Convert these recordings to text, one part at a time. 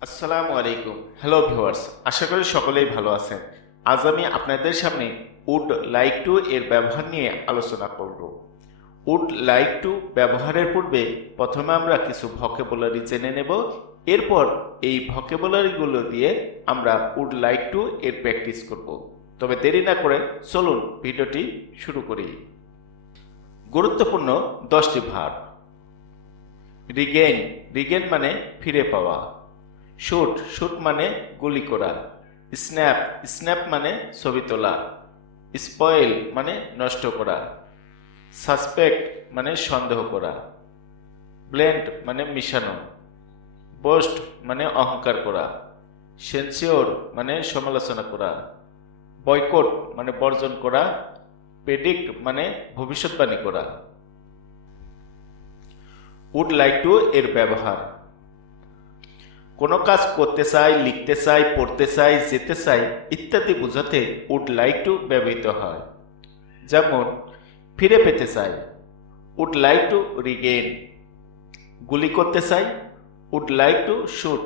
আসসালামু আলাইকুম। Hello viewers, আশা করি সকলেই ভালো আছেন। আজ আমি আপনাদের সামনে উড লাইক টু এর ব্যবহার নিয়ে আলোচনা করব। উড লাইক টু ব্যবহারের পূর্বে প্রথমে আমরা কিছু ভোকাবুলারি জেনে নেব। এরপর এই ভোকাবুলারিগুলো দিয়ে আমরা উড লাইক টু এর প্র্যাকটিস করব। তবে দেরি না করে চলুন ভিডিওটি শুরু করি। গুরুত্বপূর্ণ 10টি ভার্ব। রিগেইন, রিগেইন মানে ফিরে পাওয়া। শুট, শুট মানে গুলি করা। স্ন্যাপ, স্ন্যাপ মানে ছবি তোলা। স্পয়েল মানে নষ্ট করা। সাসপেক্ট মানে সন্দেহ করা। ব্লেন্ড মানে মিশানো। বোস্ট মানে অহংকার করা। সেন্সিওর মানে সমালোচনা করা। বয়কট মানে বর্জন করা। প্রেডিক্ট মানে ভবিষ্যৎবাণী করা। উড লাইক টু এর ব্যবহার। কোনো কাজ করতে চাই, লিখতে চাই, পড়তে চাই, যেতে চাই ইত্যাদি বোঝাতে উড লাইক টু ব্যবহৃত হয়। যেমন ফিরে পেতে চাই, উড লাইক টু রিগেইন। গুলি করতে চাই, উড লাইক টু শুট।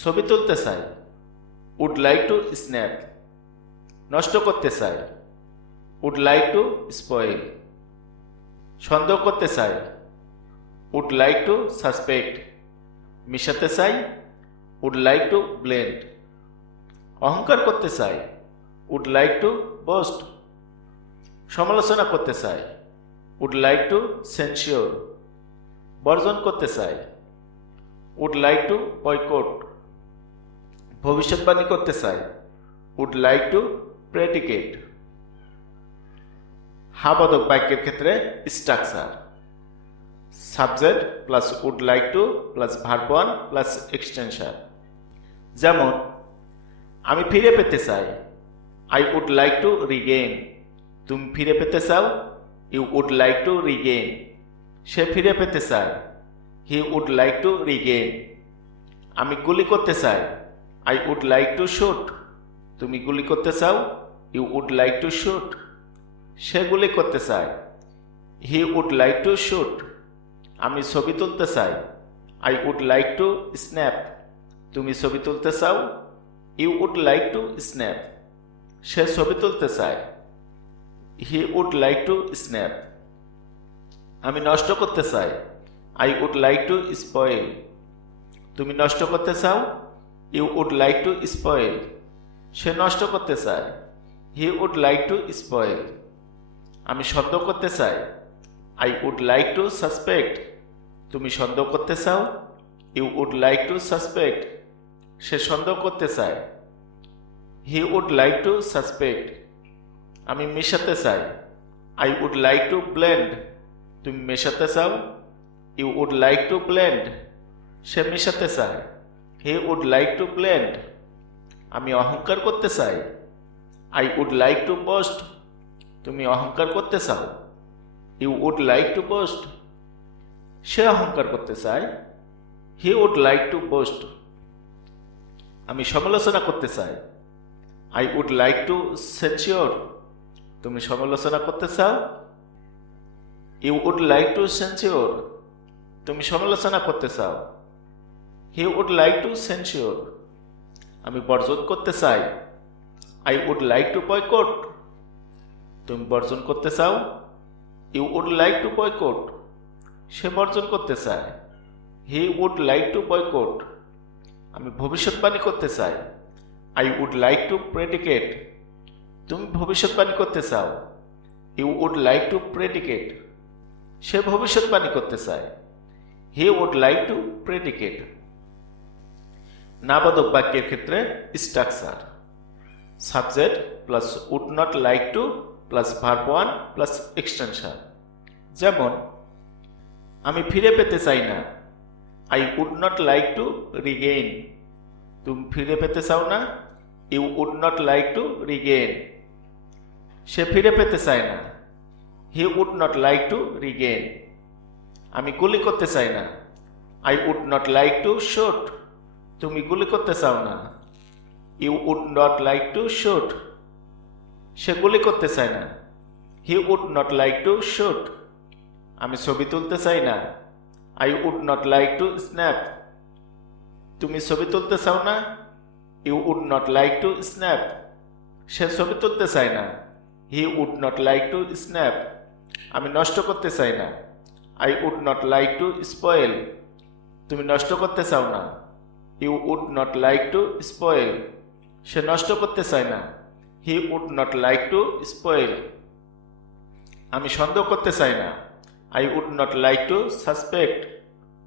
ছবি তুলতে চাই, উড লাইক টু স্ন্যাপ। নষ্ট করতে চাই, উড লাইক টু স্পয়েল। সন্দেহ করতে চাই, উড লাইক টু সাসপেক্ট। মিশাতে চাই, উড লাইক টু ব্লেন্ড। অহংকার করতে চাই, উড লাইক টু বোস্ট। সমালোচনা করতে চাই, উড লাইক টু সেন্সিওর। বর্জন করতে চাই, উড লাইক টু বয়কট। ভবিষ্যৎবাণী করতে চাই, উড লাইক টু প্রেডিকেট। হা বোধক বাক্যের ক্ষেত্রে structure. Subject plus would like to plus verb one plus extension. যেমন আমি ফিরে পেতে চাই, I would like to regain. তুমি ফিরে পেতে চাও, you would like to regain. সে ফিরে পেতে চায়, he would like to regain. আমি গুলি করতে চাই, I would like to shoot. তুমি গুলি করতে চাও, you would like to shoot. সে গুলি করতে চায়, he would like to shoot. আমি ছবি তুলতে চাই, I would like to snap. তুমি ছবি তুলতে চাও, you would like to snap. সে ছবি তুলতে চায়, he would like to snap. আমি নষ্ট করতে চাই, I would like to spoil. তুমি নষ্ট করতে চাও, you would like to spoil. সে নষ্ট করতে চায়, he would like to spoil. আমি সন্দেহ করতে চাই, I would like to suspect. তুমি সন্দেহ করতে চাও, you would like to suspect. সে সন্দেহ করতে চায়, he would like to suspect. আমি মেশাতে চাই, I would like to blend. তুমি মেশাতে চাও, you would like to blend. সে মেশাতে চায়, he would like to blend. আমি অহংকার করতে চাই, I would like to boast. তুমি অহংকার করতে চাও, you would like to boast. সে অহংকার করতে চায়, he would like to boast. আমি সমালোচনা করতে চাই, I would like to censure. তুমি সমালোচনা করতে চাও, you would like to censure. তুমি সমালোচনা করতে চাও, he would like to censure. আমি বর্জন করতে চাই, I would like to boycott. তুমি বর্জন করতে চাও, you would like to boycott. সে বর্জন করতে চায়, he would like to boycott. আমি ভবিষ্যৎবাণী করতে চাই, I would like to predicate. তুমি ভবিষ্যৎবাণী করতে চাও, you would like to predicate. সে ভবিষ্যৎবাণী করতে চায়, he would like to predicate. নাবাদক বাক্যের ক্ষেত্রে structure. Subject plus would not like to plus verb one plus extension. যেমন আমি ফিরে পেতে চাই না, I would not like to regain. তুমি ফিরে পেতে চাও না, you would not like to regain. সে ফিরে পেতে চায় না, he would not like to regain. আমি গুলি করতে চাই না, I would not like to shoot. তুমি গুলি করতে চাও না, you would not like to shoot. সে গুলি করতে চায় না, he would not like to shoot. আমি ছবি তুলতে চাই না, I would not like to snap. তুমি ছবি তুলতে চাও না? You would not like to snap. সে ছবি তুলতে চায় না। He would not like to snap. আমি নষ্ট করতে চাই না। I would not like to spoil. তুমি নষ্ট করতে চাও না। You would not like to spoil. সে নষ্ট করতে চায় না। He would not like to spoil. আমি সন্দেহ করতে চাই না। I would not like to suspect.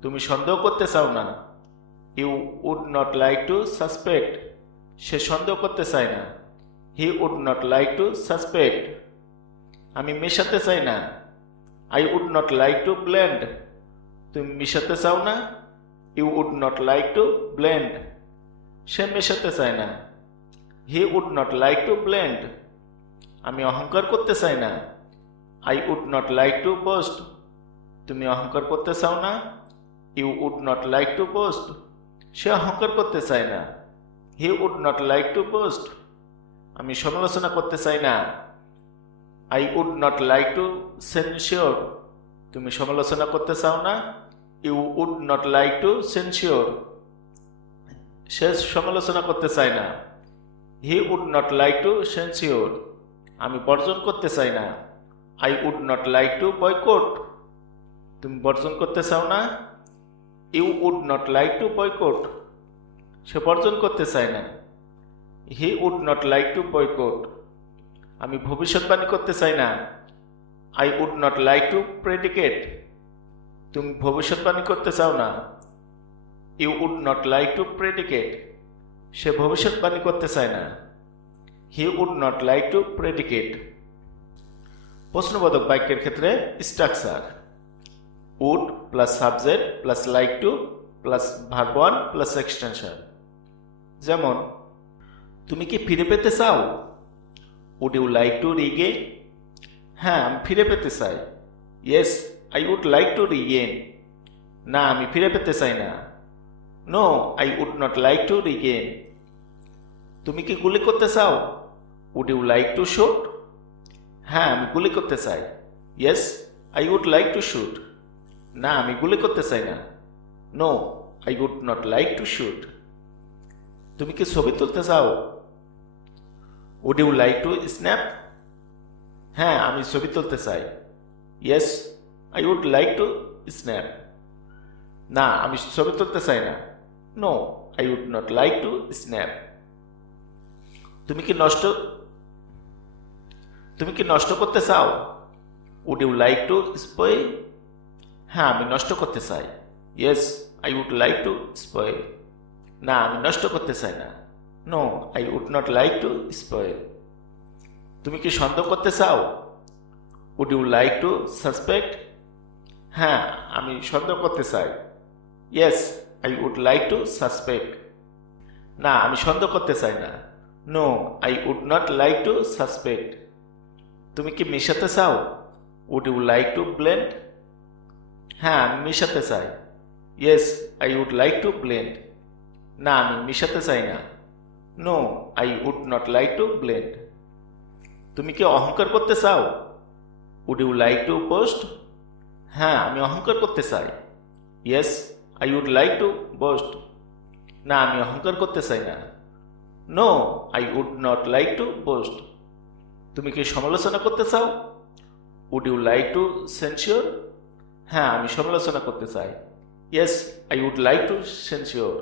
তুমি সন্দেহ করতে চাও না। You would not like to suspect. সে সন্দেহ করতে চায় না। He would not like to suspect. আমি মেশাতে চাই না। I would not like to blend. তুমি মিশাতে চাও না। You would not like to blend. সে মেশাতে চায় না। He would not like to blend. আমি অহংকার করতে চাই না। I would not like to boast. তুমি অহংকার করতে চাও না। You would not like to boast. সে অহংকার করতে চায় না। He would not like to boast. আমি সমালোচনা করতে চাই না। I would not like to censure. তুমি সমালোচনা করতে চাও না। You would not like to censure. সে সমালোচনা করতে চায় না। He would not like to censure. আমি বর্জন করতে চাই না। I would not like to boycott. তুমি বর্জন করতে চাও না। You would not like to boycott. সে বর্জন করতে চায় না। He would not like to boycott. আমি ভবিষ্যৎবাণী করতে চাই না। I would not like to predicate. তুমি ভবিষ্যৎবাণী করতে চাও না। You would not like to predicate. সে ভবিষ্যৎবাণী করতে চায় না। He would not like to predicate. প্রশ্নবোধক বাক্যের ক্ষেত্রে structure: would plus subject plus like to plus verb one plus extension. যেমন, তুমি কি ফিরে পেতে চাও? Would you like to regain? হ্যাঁ, আমি ফিরে পেতে চাই। Yes, I would like to regain. না, আমি ফিরে পেতে চাই না। No, I would not like to regain. তুমি কি গুলি করতে চাও? Would you like to shoot? হ্যাঁ, আমি গুলি করতে চাই। Yes, I would like to shoot. না, আমি গুলি করতে চাই না। No, I would not like to shoot. তুমি কি ছবি তুলতে চাও? Would you like to snap? হ্যাঁ, আমি ছবি তুলতে চাই। Yes, I would like to snap. না, আমি ছবি তুলতে চাই না। No, I would not like to snap. তুমি কি নষ্ট করতে চাও? Would you like to spoil? হ্যাঁ, আমি নষ্ট করতে চাই। Yes, I would like to spoil. না, আমি নষ্ট করতে চাই না। No, I would not like to spoil. তুমি কি সন্দেহ করতে চাও? Would you like to suspect? হ্যাঁ, আমি সন্দেহ করতে চাই। Yes, I would like to suspect. না, আমি সন্দেহ করতে চাই না। No, I would not like to suspect. তুমি কি মিশাতে চাও? Would you like to blend? হ্যাঁ, আমি মিশাতে চাই। Yes, I would like to blend. না, আমি মিশাতে চাই না। No, I would not like to blend. তুমি কি অহংকার করতে চাও? Would you like to boast? হ্যাঁ, আমি অহংকার করতে চাই। Yes, I would like to boast. না, আমি অহংকার করতে চাই না। No, I would not like to boast. তুমি কি সমালোচনা করতে চাও? Would you like to censure? হ্যাঁ, আমি সমালোচনা করতে চাই। Yes, I would like to censure.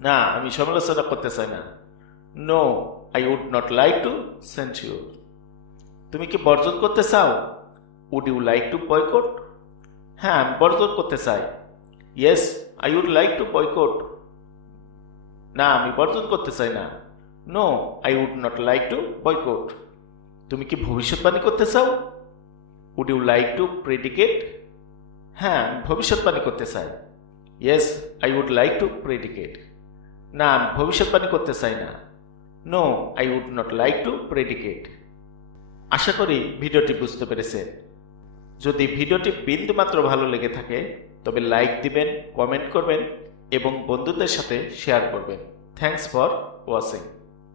না, আমি সমালোচনা করতে চাই না। No, I would not like to censure. তুমি কি বর্জন করতে চাও? Would you like to boycott? হ্যাঁ, আমি বর্জন করতে চাই। Yes, I would like to boycott. না, আমি বর্জন করতে চাই না। No, I would not like to boycott. তুমি কি ভবিষ্যৎবাণী করতে চাও? Would you like to predicate? হ্যাঁ, আমি ভবিষ্যৎবাণী করতে চাই। Yes, I would like to predicate. না, আমি ভবিষ্যৎবাণী করতে চাই না। No, I would not like to predicate. আশা করি ভিডিওটি বুঝতে পেরেছেন। যদি ভিডিওটি বিন্দুমাত্র ভালো লেগে থাকে তবে লাইক দিবেন, কমেন্ট করবেন এবং বন্ধুদের সাথে শেয়ার করবেন। Thanks for watching.